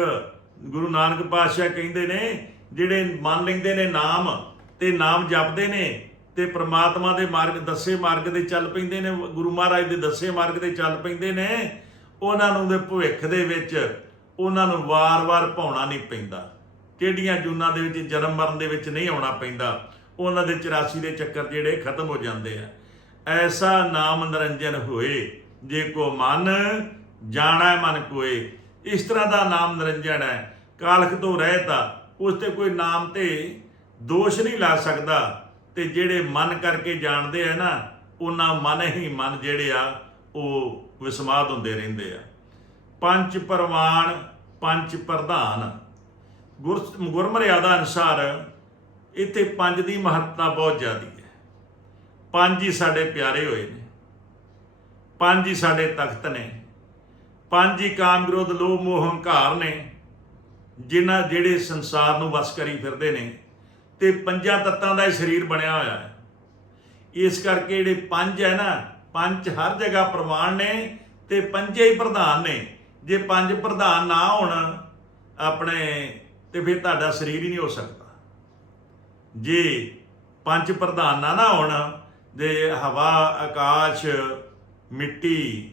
ਗੁਰੂ ਨਾਨਕ ਪਾਤਸ਼ਾਹ ਕਹਿੰਦੇ ਨੇ, ਜਿਹੜੇ ਮੰਨ ਲੈਂਦੇ ਨੇ ਨਾਮ ਤੇ ਨਾਮ ਜਪਦੇ ਨੇ ਤੇ ਪ੍ਰਮਾਤਮਾ ਦੇ ਮਾਰਗ, ਦੱਸੇ ਮਾਰਗ ਦੇ ਚੱਲ ਪੈਂਦੇ ਨੇ, ਗੁਰੂ ਮਹਾਰਾਜ ਦੇ ਦੱਸੇ ਮਾਰਗ ਦੇ ਚੱਲ ਪੈਂਦੇ ਨੇ, ਉਹਨਾਂ ਨੂੰ ਦੇ ਭਵਿੱਖ ਦੇ ਵਿੱਚ ਉਹਨਾਂ ਨੂੰ ਵਾਰ-ਵਾਰ ਭਾਉਣਾ ਨਹੀਂ ਪੈਂਦਾ। ਕਿਹੜੀਆਂ ਜੂਨਾਂ ਦੇ ਵਿੱਚ, ਜਨਮ ਮਰਨ ਦੇ ਵਿੱਚ ਨਹੀਂ ਆਉਣਾ ਪੈਂਦਾ? ਉਹਨਾਂ ਦੇ 84 ਦੇ ਚੱਕਰ ਜਿਹੜੇ ਖਤਮ ਹੋ ਜਾਂਦੇ ਆ। ਐਸਾ ਨਾਮ ਨਿਰੰਜਨ ਹੋਏ, ਜੇ ਕੋ ਮਨ ਜਾਣਾ, ਮਨ ਕੋਏ। ਇਸ ਤਰ੍ਹਾਂ ਦਾ ਨਾਮ ਨਿਰੰਜਨ ਹੈ। ਕਾਲਖ ਤੋਂ ਰਹਿਤਾ, ਉਸ ਤੇ ਕੋਈ ਨਾਮ ਤੇ ਦੋਸ਼ ਨਹੀਂ ਲਾ ਸਕਦਾ। ਤੇ ਜਿਹੜੇ ਮਨ ਕਰਕੇ ਜਾਣਦੇ ਆ ਨਾ, ਉਹਨਾਂ ਮਨ ਹੀ ਮਨ ਜਿਹੜੇ ਆ, ਉਹ ਵਿਸਮਾਦ ਹੁੰਦੇ ਰਹਿੰਦੇ ਆ। ਪੰਜ ਪਰਵਾਨ ਪੰਜ ਪ੍ਰਧਾਨ। ਗੁਰ ਗੁਰਮਰਿਆਦਾ ਅਨੁਸਾਰ ਇੱਥੇ ਪੰਜ ਦੀ ਮਹੱਤਤਾ ਬਹੁਤ ਜ਼ਿਆਦੀ ਹੈ। ਪੰਜ ਹੀ ਸਾਡੇ ਪਿਆਰੇ ਹੋਏ ਨੇ। ਪੰਜ ਹੀ ਸਾਡੇ ਤਖਤ ਨੇ। ਪੰਜ ਹੀ ਕਾਮ ਵਿਰੋਧ, ਲੋਭ, ਮੋਹ, ਹੰਕਾਰ ਨੇ, ਜਿਨ੍ਹਾਂ ਜਿਹੜੇ ਸੰਸਾਰ ਨੂੰ ਵਸ ਕਰੀ ਫਿਰਦੇ ਨੇ ਤੇ ਪੰਜਾਂ ਤੱਤਾਂ ਦਾ ਹੀ ਸਰੀਰ ਬਣਿਆ ਹੋਇਆ ਹੈ। ਇਸ ਕਰਕੇ ਜਿਹੜੇ ਪੰਜ ਹੈ ਨਾ, ਪੰਜ ਹਰ ਜਗ੍ਹਾ ਪ੍ਰਮਾਣ ਨੇ ਤੇ ਪੰਜੇ ਹੀ ਪ੍ਰਧਾਨ ਨੇ। ਜੇ ਪੰਜ ਪ੍ਰਧਾਨ ਨਾ ਹੋਣ, ਆਪਣੇ ਤੇ ਫਿਰ ਤੁਹਾਡਾ ਸਰੀਰ ਹੀ ਨਹੀਂ ਹੋ ਸਕਦਾ। ਜੇ ਪੰਜ ਪ੍ਰਧਾਨ ਨਾ ਨਾ ਹੋਣ, ਜੇ ਹਵਾ, ਆਕਾਸ਼, ਮਿੱਟੀ,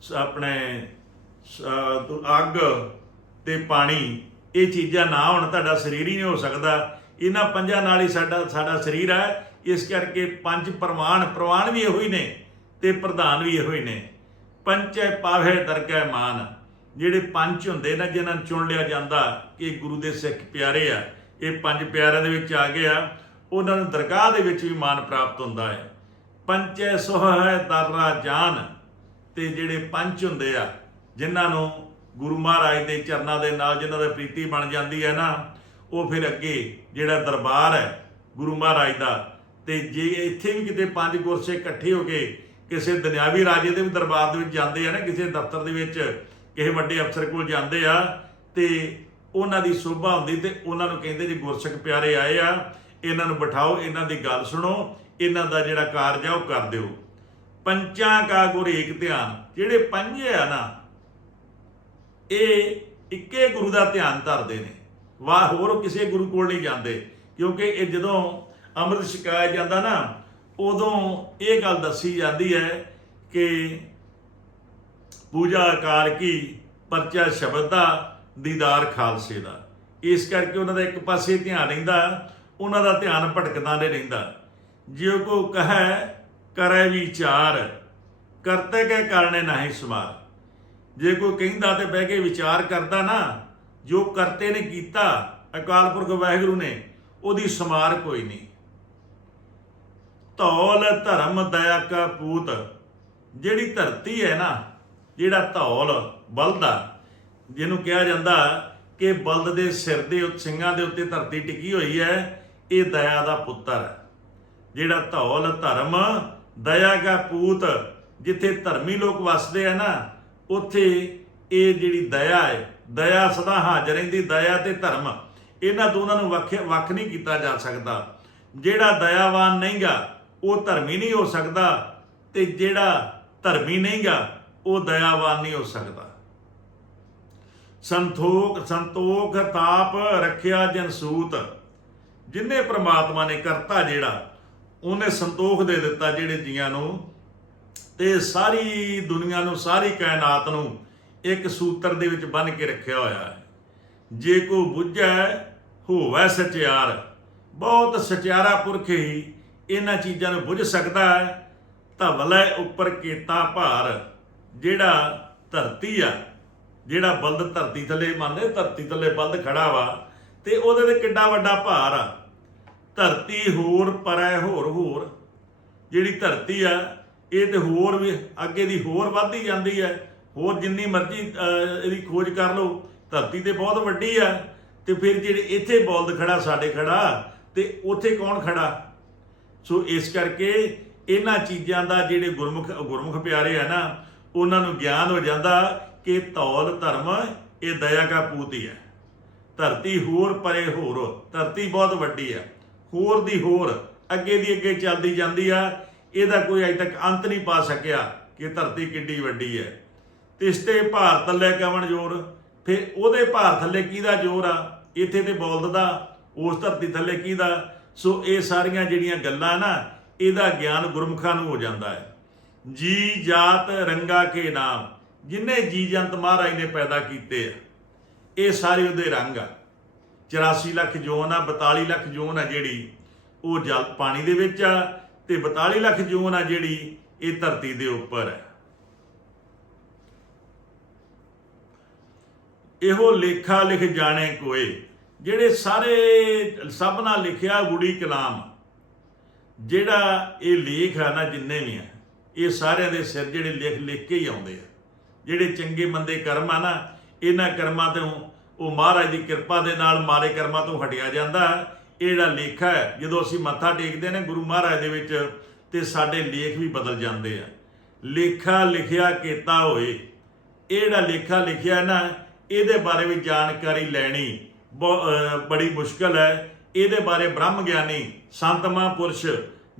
ਸ- ਆਪਣੇ ਅੱਗ ਤੇ ਪਾਣੀ, ਇਹ ਚੀਜ਼ਾਂ ਨਾ ਹੋਣ, ਤੁਹਾਡਾ ਸਰੀਰ ਹੀ ਨਹੀਂ ਹੋ ਸਕਦਾ। ਇਹਨਾਂ ਪੰਜਾਂ ਨਾਲ ਹੀ ਸਾਡਾ ਸਾਡਾ ਸਰੀਰ ਹੈ। ਇਸ ਕਰਕੇ ਪੰਜ ਪ੍ਰਮਾਣ ਪ੍ਰਮਾਣ ਵੀ ਇਹੋ ਹੀ ਨੇ ਤੇ ਪ੍ਰਧਾਨ ਵੀ ਇਹੋ ਹੀ ਨੇ। ਪੰਚੈ ਪਾਵੇ ਦਰਗਹਿ ਮਾਨ। ਜਿਹੜੇ ਪੰਜ ਹੁੰਦੇ ਨਾ ਜਿਨ੍ਹਾਂ ਨੂੰ ਚੁਣ ਲਿਆ ਜਾਂਦਾ ਕਿ ਗੁਰੂ ਦੇ ਸਿੱਖ ਪਿਆਰੇ ਆ, ਇਹ ਪੰਜ ਪਿਆਰਿਆਂ ਦੇ ਵਿੱਚ ਆ ਗਏ ਆ, ਉਹਨਾਂ ਨੂੰ ਦਰਗਾਹ ਦੇ ਵਿੱਚ ਵੀ ਮਾਨ ਪ੍ਰਾਪਤ ਹੁੰਦਾ ਹੈ। ਪੰਚੈ ਸੁਹ ਹੈ ਦਰਰਾ ਜਾਨ ਤੇ ਜਿਹੜੇ ਪੰਜ ਹੁੰਦੇ ਆ, ਜਿਨ੍ਹਾਂ ਨੂੰ ਗੁਰੂ ਮਹਾਰਾਜ ਦੇ ਚਰਨਾਂ ਦੇ ਨਾਲ ਜਿਨ੍ਹਾਂ ਦਾ ਪ੍ਰੀਤੀ ਬਣ ਜਾਂਦੀ ਹੈ ਨਾ, ਉਹ ਫਿਰ ਅੱਗੇ ਜਿਹੜਾ ਦਰਬਾਰ ਹੈ ਗੁਰੂ ਮਹਾਰਾਜ ਦਾ, ਤੇ ਜੇ ਇੱਥੇ ਵੀ ਕਿਤੇ ਪੰਜ ਗੁਰਸੇ ਇਕੱਠੇ ਹੋ ਕੇ ਕਿਸੇ ਦੁਨਿਆਵੀ ਰਾਜੇ ਦੇ ਵੀ ਦਰਬਾਰ ਦੇ ਵਿੱਚ ਜਾਂਦੇ ਆ ਨਾ, ਕਿਸੇ ਦਫ਼ਤਰ ਦੇ ਵਿੱਚ ਕਿਸੇ ਵੱਡੇ ਅਫਸਰ ਕੋਲ ਜਾਂਦੇ ਆ ਤੇ ਉਹਨਾਂ ਦੀ ਸੋਭਾ ਹੁੰਦੀ ਤੇ ਉਹਨਾਂ ਨੂੰ ਕਹਿੰਦੇ ਜੀ ਗੁਰਸਿੱਖ ਪਿਆਰੇ ਆਏ ਆ, ਇਹਨਾਂ ਨੂੰ ਬਿਠਾਓ, ਇਹਨਾਂ ਦੀ ਗੱਲ ਸੁਣੋ, ਇਹਨਾਂ ਦਾ ਜਿਹੜਾ ਕਾਰਜ ਆ ਉਹ ਕਰ ਦਿਓ। ਪੰਚਾਂ ਕਾ ਗੁਰ ਏਕ ਧਿਆਨ, ਜਿਹੜੇ ਪੰਜ ਆ ਨਾ, ਇਹ ਇੱਕੇ ਗੁਰੂ ਦਾ ਧਿਆਨ ਧਰਦੇ ਨੇ। ਵਾਹ ਹੋਰ ਕਿਸੇ ਗੁਰੂ ਕੋਲ ਨਹੀਂ ਜਾਂਦੇ, ਕਿਉਂਕਿ ਇਹ ਜਦੋਂ ਅੰਮ੍ਰਿਤ ਛਕਾਇਆ ਜਾਂਦਾ ਨਾ, ਉਦੋਂ ਇਹ ਗੱਲ ਦੱਸੀ ਜਾਂਦੀ ਹੈ ਕਿ ਪੂਜਾ ਅਕਾਲ ਕੀ, ਪਰਚਾ ਸ਼ਬਦ ਦਾ ਦੀਦਾਰ ਖਾਲਸੇ ਦਾ। ਇਸ ਕਰਕੇ ਉਹਨਾਂ ਦਾ ਇੱਕ ਪਾਸੇ ਧਿਆਨ ਰਹਿੰਦਾ, ਉਹਨਾਂ ਦਾ ਧਿਆਨ ਭਟਕਦਾ ਨਹੀਂ ਰਹਿੰਦਾ। ਜਿਉ ਕੋ ਕਹੈ, ਕਰੈ ਵਿਚਾਰ, ਕਰਤੇ ਕੇ ਕਰਨੇ ਨਹੀਂ ਸਮਾਰ ਜੇ ਕੋਈ ਕਹਿੰਦਾ ਤੇ ਬਹਿ ਕੇ ਵਿਚਾਰ ਕਰਦਾ ਨਾ, ਜੋ ਕਰਤੇ ਨੇ ਕੀਤਾ, ਅਕਾਲ ਪੁਰਖ ਵਾਹਿਗੁਰੂ ਨੇ, ਉਹਦੀ ਸਮਾਰ ਕੋਈ ਨਹੀਂ। ਧੌਲ ਧਰਮ ਦਇਆ ਕਾ ਪੂਤ, ਜਿਹੜੀ ਧਰਤੀ ਹੈ ਨਾ ਜਿਹੜਾ ਧੌਲ ਬਲਦਾ ਜਿਹਨੂੰ ਕਿਹਾ ਜਾਂਦਾ ਕਿ ਬਲਦ ਦੇ ਸਿਰ ਦੇ ਸਿੰਘਾਂ ਦੇ ਉੱਤੇ ਧਰਤੀ ਟਿਕੀ ਹੋਈ ਹੈ, ਇਹ ਦਇਆ ਦਾ ਪੁੱਤਰ ਹੈ। ਜਿਹੜਾ ਧੌਲ ਧਰਮ, ਦਇਆ ਦਾ ਪੂਤ, ਜਿੱਥੇ ਧਰਮੀ ਲੋਕ ਵਸਦੇ ਆ ਨਾ, ਉੱਥੇ ਇਹ ਜਿਹੜੀ ਦਇਆ ਹੈ, ਦਇਆ ਸਦਾ ਹਾਜ਼ਰ ਰਹਿੰਦੀ, ਦਇਆ ਤੇ ਧਰਮ, ਇਹਨਾਂ ਦੋਨਾਂ ਨੂੰ ਵੱਖ ਵੱਖ ਨਹੀਂ ਕੀਤਾ ਜਾ ਸਕਦਾ। ਜਿਹੜਾ ਦਇਆਵਾਨ ਨਹੀਂਗਾ, ਉਹ ਧਰਮੀ ਨਹੀਂ ਹੋ ਸਕਦਾ, ਤੇ ਜਿਹੜਾ ਧਰਮੀ ਨਹੀਂਗਾ ਉਹ ਦਇਆਵਾਨ ਨਹੀਂ ਹੋ ਸਕਦਾ। ਸੰਤੋਖ ਸੰਤੋਖ ਤਾਪ ਰੱਖਿਆ ਜਨਸੂਤ ਜਿਨੇ ਪ੍ਰਮਾਤਮਾ ਨੇ ਕਰਤਾ ਜਿਹੜਾ, ਉਹਨੇ ਸੰਤੋਖ ਦੇ ਦਿੱਤਾ ਜਿਹੜੇ ਜੀਆਂ ਨੂੰ। ਤੇ ਸਾਰੀ ਦੁਨੀਆ ਨੂੰ, ਸਾਰੀ ਕਾਇਨਾਤ ਨੂੰ ਇੱਕ ਸੂਤਰ ਦੇ ਵਿੱਚ ਬੰਨ ਕੇ ਰੱਖਿਆ ਹੋਇਆ ਹੈ। ਜੇ ਕੋ ਬੁੱਝੈ, ਹੋਵੇ ਸਚਿਆਰ। ਬਹੁਤ ਸਚਿਆਰਾ ਪੁਰਖ ਹੀ ਇਹਨਾਂ ਚੀਜ਼ਾਂ ਨੂੰ ਬੁੱਝ ਸਕਦਾ ਹੈ। ਧਵਲੇ ਉੱਪਰ ਕੀਤਾ ਭਾਰ। ਜਿਹੜਾ ਧਰਤੀ ਆ, ਜਿਹੜਾ ਬਲਦ ਧਰਤੀ ਥੱਲੇ ਮੰਨਦੇ, ਧਰਤੀ ਥੱਲੇ ਬਲਦ ਖੜਾ ਵਾ, ਤੇ ਉਹਦੇ ਤੇ ਕਿੱਡਾ ਵੱਡਾ ਭਾਰ ਆ। ਧਰਤੀ ਹੋਰ, ਪਰੈ ਹੋਰ ਹੋਰ। ਜਿਹੜੀ ਧਰਤੀ ਆ, ਇਹ ਤੇ ਹੋਰ ਵੀ ਅੱਗੇ ਦੀ ਹੋਰ ਵੱਧਦੀ ਜਾਂਦੀ ਹੈ ਹੋਰ ਜਿੰਨੀ ਮਰਜ਼ੀ ਇਹਦੀ ਖੋਜ ਕਰ ਲਓ। ਧਰਤੀ ਤੇ ਬਹੁਤ ਵੱਡੀ ਆ, ਤੇ ਫਿਰ ਜਿਹੜੇ ਇੱਥੇ ਬਲਦ ਖੜਾ, ਸਾਡੇ ਖੜਾ, ਤੇ ਉੱਥੇ ਕੌਣ ਖੜਾ? ਸੋ ਇਸ ਕਰਕੇ ਇਹਨਾਂ ਚੀਜ਼ਾਂ ਦਾ ਜਿਹੜੇ ਗੁਰਮੁਖ ਗੁਰਮੁਖ ਪਿਆਰੇ ਆ ਨਾ ਉਹਨਾਂ ਨੂੰ ਗਿਆਨ ਹੋ ਜਾਂਦਾ ਕਿ ਧੌਲ ਧਰਮ ਇਹ ਦਇਆ ਦਾ ਪੂਤ ਹੀ ਹੈ। ਧਰਤੀ ਹੋਰ ਪਰੇ ਹੋਰ, ਧਰਤੀ ਬਹੁਤ ਵੱਡੀ ਆ ਹੋਰ ਦੀ ਹੋਰ, ਅੱਗੇ ਦੀ ਅੱਗੇ ਚੱਲਦੀ ਜਾਂਦੀ ਆ। ਇਹਦਾ ਕੋਈ ਅਜੇ ਤੱਕ ਅੰਤ ਨਹੀਂ ਪਾ ਸਕਿਆ ਕਿ ਧਰਤੀ ਕਿੱਡੀ ਵੱਡੀ ਹੈ। ਤਿਸਤੇ ਭਾਰ ਥੱਲੇ ਕਵਣ ਜੋਰ, ਫਿਰ ਉਹਦੇ ਭਾਰ ਥੱਲੇ ਕਿਹਦਾ ਜੋਰ ਆ? ਇੱਥੇ ਤੇ ਬੋਲਦ ਦਾ, ਉਸ ਧਰਤੀ ਥੱਲੇ ਕਿਹਦਾ? ਸੋ ਇਹ ਸਾਰੀਆਂ ਜਿਹੜੀਆਂ ਗੱਲਾਂ ਨਾ, ਇਹਦਾ ਗਿਆਨ ਗੁਰਮੁਖਾਂ ਨੂੰ ਹੋ ਜਾਂਦਾ ਹੈ। ਜੀ ਜਾਤ ਰੰਗਾ ਕੇ ਨਾਮ, ਜਿਨੇ ਜੀ ਜੰਤ ਮਹਾਰਾਜ ਨੇ ਪੈਦਾ ਕੀਤੇ ਆ, ਇਹ ਸਾਰੇ ਉਹਦੇ ਰੰਗ ਆ। 84 ਲੱਖ ਜੋਨ ਆ 42 ਲੱਖ ਜੋਨ ਆ ਜਿਹੜੀ ਉਹ ਜਲ, ਪਾਣੀ ਦੇ ਵਿੱਚ ਆ ਤੇ 42 ਲੱਖ ਜੋਨ ਆ ਜਿਹੜੀ ਇਹ ਧਰਤੀ ਦੇ ਉੱਪਰ ਹੈ ਇਹੋ ਲੇਖਾ ਲਿਖ ਜਾਣੇ ਕੋਏ, ਜਿਹੜੇ ਸਾਰੇ ਸਭ ਨਾਲ ਲਿਖਿਆ ਗੁੜੀ ਕਲਾਮ, ਜਿਹੜਾ ਇਹ ਲੇਖ ਆ ਨਾ ਜਿੰਨੇ ਵੀ ਆ ਇਹ ਸਾਰਿਆਂ ਦੇ ਸਿਰ ਜਿਹੜੇ ਲਿਖ ਲਿਖ ਕੇ ਹੀ ਆਉਂਦੇ ਆ। ਜਿਹੜੇ ਚੰਗੇ ਮੰਦੇ ਕਰਮ ਆ ਨਾ, ਇਹਨਾਂ ਕਰਮਾਂ ਤੋਂ ਉਹ ਮਹਾਰਾਜ ਦੀ ਕਿਰਪਾ ਦੇ ਨਾਲ ਮਾਰੇ ਕਰਮਾਂ ਤੋਂ ਹਟਿਆ ਜਾਂਦਾ ਇਹ ਜਿਹੜਾ ਲੇਖਾ ਹੈ, ਜਦੋਂ ਅਸੀਂ ਮੱਥਾ ਟੇਕਦੇ ਨੇ ਗੁਰੂ ਮਹਾਰਾਜ ਦੇ ਵਿੱਚ, ਤੇ ਸਾਡੇ ਲੇਖ ਵੀ ਬਦਲ ਜਾਂਦੇ ਆ। ਲੇਖਾ ਲਿਖਿਆ ਕੀਤਾ ਹੋਏ, ਇਹ ਜਿਹੜਾ ਲੇਖਾ ਲਿਖਿਆ ਨਾ, ਇਹਦੇ ਬਾਰੇ ਵੀ ਜਾਣਕਾਰੀ ਲੈਣੀ ਬਹੁ- ਬੜੀ ਮੁਸ਼ਕਲ ਹੈ। ਇਹਦੇ ਬਾਰੇ ਬ੍ਰਹਮ ਗਿਆਨੀ ਸੰਤ ਮਹਾਂਪੁਰਸ਼,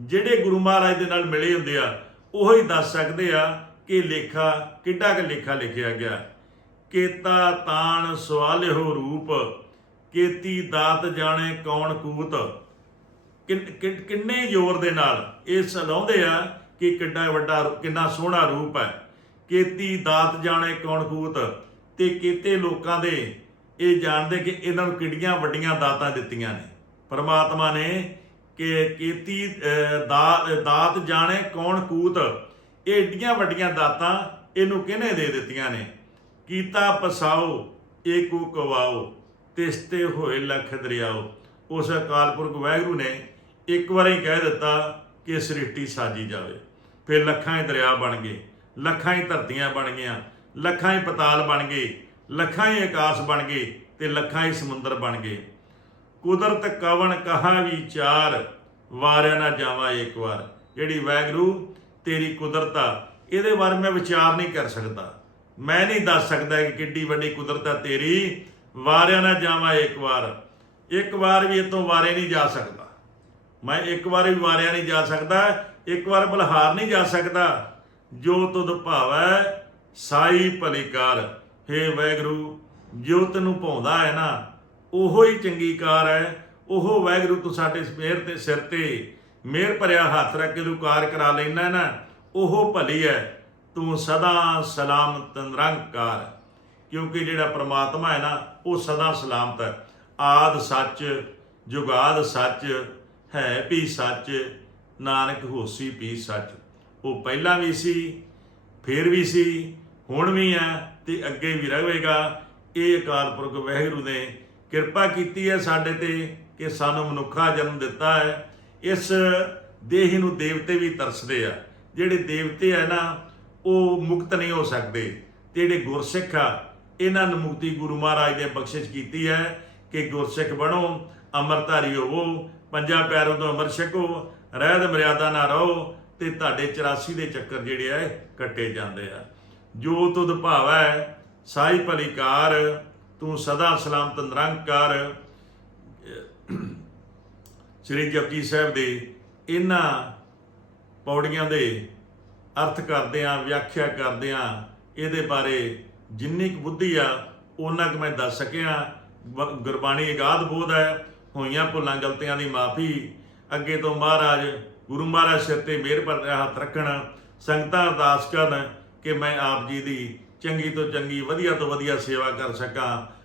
ਜਿਹੜੇ ਗੁਰੂ ਮਹਾਰਾਜ ਦੇ ਨਾਲ ਮਿਲੇ ਹੁੰਦੇ ਆ ਉਹ ਹੀ ਦੱਸ ਸਕਦੇ ਆ ਕਿ ਲੇਖਾ ਕਿੱਡਾ ਕੁ ਲੇਖਾ ਲਿਖਿਆ ਗਿਆ। ਕੇਤਾ ਤਾਣ ਸਵਾਲਿਓ ਰੂਪ, ਕੇਤੀ ਦਾਤ ਜਾਣੇ ਕੌਣ ਕੂਤ। ਕਿੰਨ- ਕਿੰਨੇ ਜ਼ੋਰ ਦੇ ਨਾਲ ਇਹ ਸਲਾਉਂਦੇ ਆ ਕਿ ਕਿੱਡਾ ਵੱਡਾ ਕਿੰਨਾ ਸੋਹਣਾ ਰੂਪ ਹੈ। ਕੇਤੀ ਦਾਤ ਜਾਣੇ ਕੌਣ ਕੂਤ ਤੇ ਕੀਤੇ ਲੋਕਾਂ ਦੇ ਇਹ ਜਾਣਦੇ ਕਿ ਇਹਨਾਂ ਨੂੰ ਕਿੱਡੀਆਂ ਵੱਡੀਆਂ ਦਾਤਾਂ ਦਿੱਤੀਆਂ ਨੇ। ਪਰਮਾਤਮਾ ਨੇ ਕਿ ਕੀਤੀ ਦਾ- ਦਾਤ ਜਾਣੇ ਕੌਣ ਕੂਤ? ਇਹ ਏਡੀਆਂ ਵੱਡੀਆਂ ਦਾਤਾਂ ਇਹਨੂੰ ਕਿਹਨੇ ਦੇ ਦਿੱਤੀਆਂ ਨੇ? ਕੀਤਾ ਪਸਾਓ, ਏਕੋ ਕਵਾਓ, ਤਿਸਤੇ ਹੋਏ ਲਖ ਦਰਿਆਓ। ਉਸ ਅਕਾਲ ਪੁਰਖ ਵਾਹਿਗੁਰੂ ਨੇ ਇੱਕ ਵਾਰੀ ਕਹਿ ਦਿੱਤਾ ਕਿ ਸ੍ਰਿਸ਼ਟੀ ਸਾਜੀ ਜਾਵੇ। ਫਿਰ ਲੱਖਾਂ ਹੀ ਦਰਿਆ ਬਣ ਗਏ, ਲੱਖਾਂ ਹੀ ਧਰਤੀਆਂ ਬਣ ਗਈਆਂ, ਲੱਖਾਂ ਹੀ ਪਤਾਲ ਬਣ ਗਏ, ਲੱਖਾਂ ਹੀ ਆਕਾਸ਼ ਬਣ ਗਏ ਤੇ ਲੱਖਾਂ ਹੀ ਸਮੁੰਦਰ ਬਣ ਗਏ। ਕੁਦਰਤ ਕਵਣ ਕਹਾ ਵਿਚਾਰ? ਵਾਰਿਆ ਨਾ ਜਾਵਾ ਇੱਕ ਵਾਰ। ਜਿਹੜੀ ਵੈਗਰੂ, ਤੇਰੀ ਕੁਦਰਤ ਆ ਇਹਦੇ ਬਾਰੇ ਮੈਂ ਵਿਚਾਰ ਨਹੀਂ ਕਰ ਸਕਦਾ। ਮੈਂ ਨਹੀਂ ਦੱਸ ਸਕਦਾ ਕਿ ਕਿੱਡੀ ਵੱਡੀ ਕੁਦਰਤ ਆ ਤੇਰੀ। ਵਾਰਿਆ ਨਾ ਜਾਵਾ ਇੱਕ ਵਾਰ। ਇੱਕ ਵਾਰ ਵੀ ਇਤੋਂ ਵਾਰੇ ਨਹੀਂ ਜਾ ਸਕਦਾ। ਮੈਂ ਇੱਕ ਵਾਰ ਵੀ ਵਾਰਿਆ ਨਹੀਂ ਜਾ ਸਕਦਾ। ਇੱਕ ਵਾਰ ਬਲਹਾਰ ਨਹੀਂ ਜਾ ਸਕਦਾ। ਜੋ ਤੁਧ ਭਾਵੈ, ਸਾਈ ਭਲੀਕਾਰ ਹੇ ਵੈਗਰੂ, ਜੋ ਤੈਨੂੰ ਭਾਉਂਦਾ ਹੈ ਨਾ ਉਹੋ ਹੀ ਚੰਗੀ ਕਾਰ ਹੈ, ਉਹ ਵੈਗਰੂ ਤੂੰ ਸਾਡੇ ਮਿਹਰ ਤੇ ਸਿਰ ਤੇ। ਮਿਹਰ ਭਰਿਆ ਹੱਥ ਰੱਖ ਕੇ ਤੂੰ ਕਾਰ ਕਰਾ ਲੈਣਾ ਨਾ, ਉਹ ਭਲੀ ਹੈ, ਤੂੰ ਸਦਾ ਸਲਾਮਤ ਨਿਰੰਕਾਰ ਕਿਉਂਕਿ ਜਿਹੜਾ ਪ੍ਰਮਾਤਮਾ ਹੈ ਨਾ, ਉਹ ਸਦਾ ਸਲਾਮਤ ਹੈ। ਆਦ ਸੱਚ, ਜੁਗਾਦ ਸੱਚ, ਹੈ ਵੀ ਸੱਚ, ਨਾਨਕ ਹੋਸੀ ਵੀ ਸੱਚ। ਉਹ ਪਹਿਲਾਂ ਵੀ ਸੀ, ਫੇਰ ਵੀ ਸੀ, ਹੁਣ ਵੀ ਹੈ ਤੇ ਅੱਗੇ ਵੀ ਰਹੇਗਾ। ਇਹ ਅਕਾਲ ਪੁਰਖ ਵਾਹਿਗੁਰੂ ਨੇ ਕਿਰਪਾ ਕੀਤੀ ਹੈ ਸਾਡੇ ਤੇ ਕਿ ਸਾਨੂੰ ਮਨੁੱਖਾ ਜਨਮ ਦਿੱਤਾ ਹੈ। ਇਸ ਦੇਹ ਨੂੰ ਦੇਵਤੇ ਵੀ ਤਰਸਦੇ ਆ। ਜਿਹੜੇ ਦੇਵਤੇ ਆ ਨਾ, ਉਹ ਮੁਕਤ ਨਹੀਂ ਹੋ ਸਕਦੇ। ਤੇ ਜਿਹੜੇ ਗੁਰਸਿੱਖ ਆ, ਇਹਨਾਂ ਨੂੰ ਮੁਕਤੀ ਗੁਰੂ ਮਹਾਰਾਜ ਨੇ ਬਖਸ਼ਿਸ਼ ਕੀਤੀ ਹੈ ਕਿ ਗੁਰਸਿੱਖ ਬਣੋ ਅੰਮ੍ਰਿਤਧਾਰੀ ਹੋਵੋ, ਪੰਜਾਂ ਪੈਰੋਂ ਤੋਂ ਅੰਮ੍ਰਿਤ ਛਕੋ, ਰਹਿਤ ਮਰਿਆਦਾ ਨਾ ਰਹੋ ਤੇ ਤੁਹਾਡੇ 84 ਦੇ ਚੱਕਰ ਜਿਹੜੇ ਆ ਕੱਟੇ ਜਾਂਦੇ ਆ। ਜੋ ਤੁਧ ਭਾਵੈ, ਸਾਈ ਭਲੀ ਕਾਰ ਤੂੰ ਸਦਾ ਸਲਾਮਤ ਨਿਰੰਕਾਰ ਸ੍ਰੀ ਜਪਜੀ ਸਾਹਿਬ ਦੇ ਇਹਨਾਂ ਪੌੜੀਆਂ ਦੇ ਅਰਥ ਕਰਦੇ ਆ, ਵਿਆਖਿਆ ਕਰਦੇ ਆ। ਇਹਦੇ ਬਾਰੇ ਜਿੰਨੀ ਕੁ ਬੁੱਧੀ ਆ ਉਹਨਾਂ ਕੁ ਮੈਂ ਦੱਸ ਸਕਿਆ। ਗੁਰਬਾਣੀ ਇਗਾਦ ਬੋਧ ਹੈ ਹੋਈਆਂ ਭੁੱਲਾਂ ਗਲਤੀਆਂ ਦੀ ਮਾਫੀ। ਅੱਗੇ ਤੋਂ ਮਹਾਰਾਜ ਗੁਰੂ ਮਹਾਰਾਜ ਸਿਰ ਤੇ ਮਿਹਰ ਪਰ ਹੱਥ ਰੱਖਣ। ਸੰਗਤਾਂ ਅਰਦਾਸ ਕਰਨ ਕਿ ਮੈਂ ਆਪ ਜੀ ਦੀ ਚੰਗੀ ਤੋਂ ਚੰਗੀ, ਵਧੀਆ ਤੋਂ ਵਧੀਆ ਸੇਵਾ ਕਰ ਸਕਾਂ।